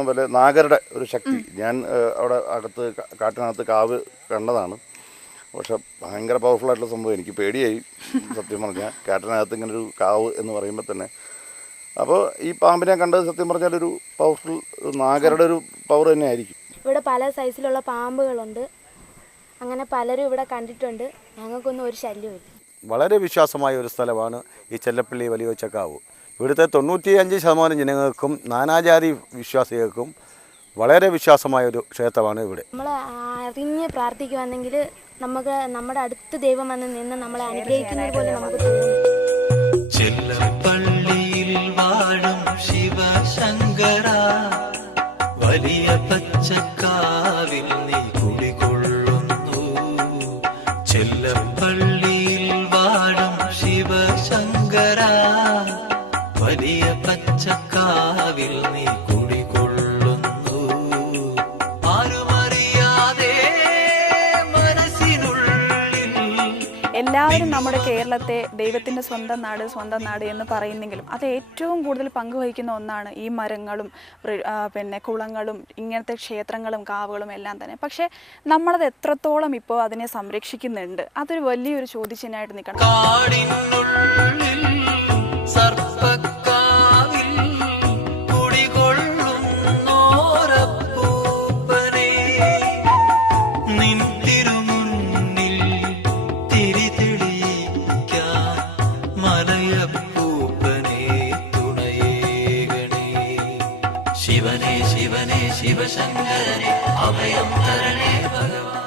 പോലെ നാഗരുടെ ഒരു ശക്തി ഞാൻ അവിടെ അകത്ത് കാട്ടിനകത്ത് കാവ് കണ്ടതാണ്. പക്ഷെ ഭയങ്കര പവർഫുൾ ആയിട്ടുള്ള സംഭവം. എനിക്ക് പേടിയായി സത്യം പറഞ്ഞാൽ. കാട്ടിനകത്ത് ഇങ്ങനെ ഒരു കാവ് എന്ന് പറയുമ്പോൾ തന്നെ. അപ്പോൾ ഈ പാമ്പിനെ കണ്ടത് സത്യം പറഞ്ഞാൽ ഒരു പവർഫുൾ നാഗരുടെ ഒരു പവർ തന്നെ ആയിരിക്കും. ഇവിടെ പല സൈസിലുള്ള പാമ്പുകളുണ്ട്. അങ്ങനെ പലരും ഇവിടെ കണ്ടിട്ടുണ്ട്. ഞങ്ങൾക്കൊന്നും ഒരു ശല്യമില്ല. വളരെ വിശ്വാസമായ ഒരു സ്ഥലമാണ് ഈ ചെല്ലപ്പള്ളി വലിയൊച്ചക്കാവ്. ഇവിടുത്തെ 95% ജനങ്ങൾക്കും നാനാജാതി വിശ്വാസികൾക്കും വളരെ വിശ്വാസമായൊരു ക്ഷേത്രമാണ് ഇവിടെ. നമ്മൾ അറിഞ്ഞ് പ്രാർത്ഥിക്കുവാണെങ്കിൽ നമുക്ക് നമ്മുടെ അടുത്ത ദൈവം വന്ന് നിന്ന് നമ്മളെ അനുഗ്രഹിക്കുന്നത് പോലെ നമുക്ക് തോന്നും. ചെല്ലപ്പള്ളിയിൽ വാഴും ശിവശങ്കര വലിയ പച്ചക്കാവിൽ നീ കുടികൊള്ളുന്നു. ചെല്ലപ്പള്ളിയിൽ വാഴും ശിവശങ്കര വലിയ പച്ചക്കാവിൽ നീ കുടികൊള്ളുന്നു. ആരുമറിയാതെ മനസ്സിനുള്ളിൽ. എല്ലാവരും നമ്മുടെ കേരളത്തെ ദൈവത്തിൻ്റെ സ്വന്തം നാട് എന്ന് പറയുന്നെങ്കിലും അത് ഏറ്റവും കൂടുതൽ പങ്കുവഹിക്കുന്ന ഒന്നാണ് ഈ മരങ്ങളും പിന്നെ കുളങ്ങളും ഇങ്ങനത്തെ ക്ഷേത്രങ്ങളും കാവുകളും എല്ലാം തന്നെ. പക്ഷേ നമ്മളത് എത്രത്തോളം ഇപ്പോൾ അതിനെ സംരക്ഷിക്കുന്നുണ്ട്, അതൊരു വലിയൊരു ചോദ്യചിഹ്നമായിട്ട് നിൽക്കണം. ശിവനേ ശിവനേ ശിവശങ്കരനെ അഭയം തരണേ ഭഗവാൻ.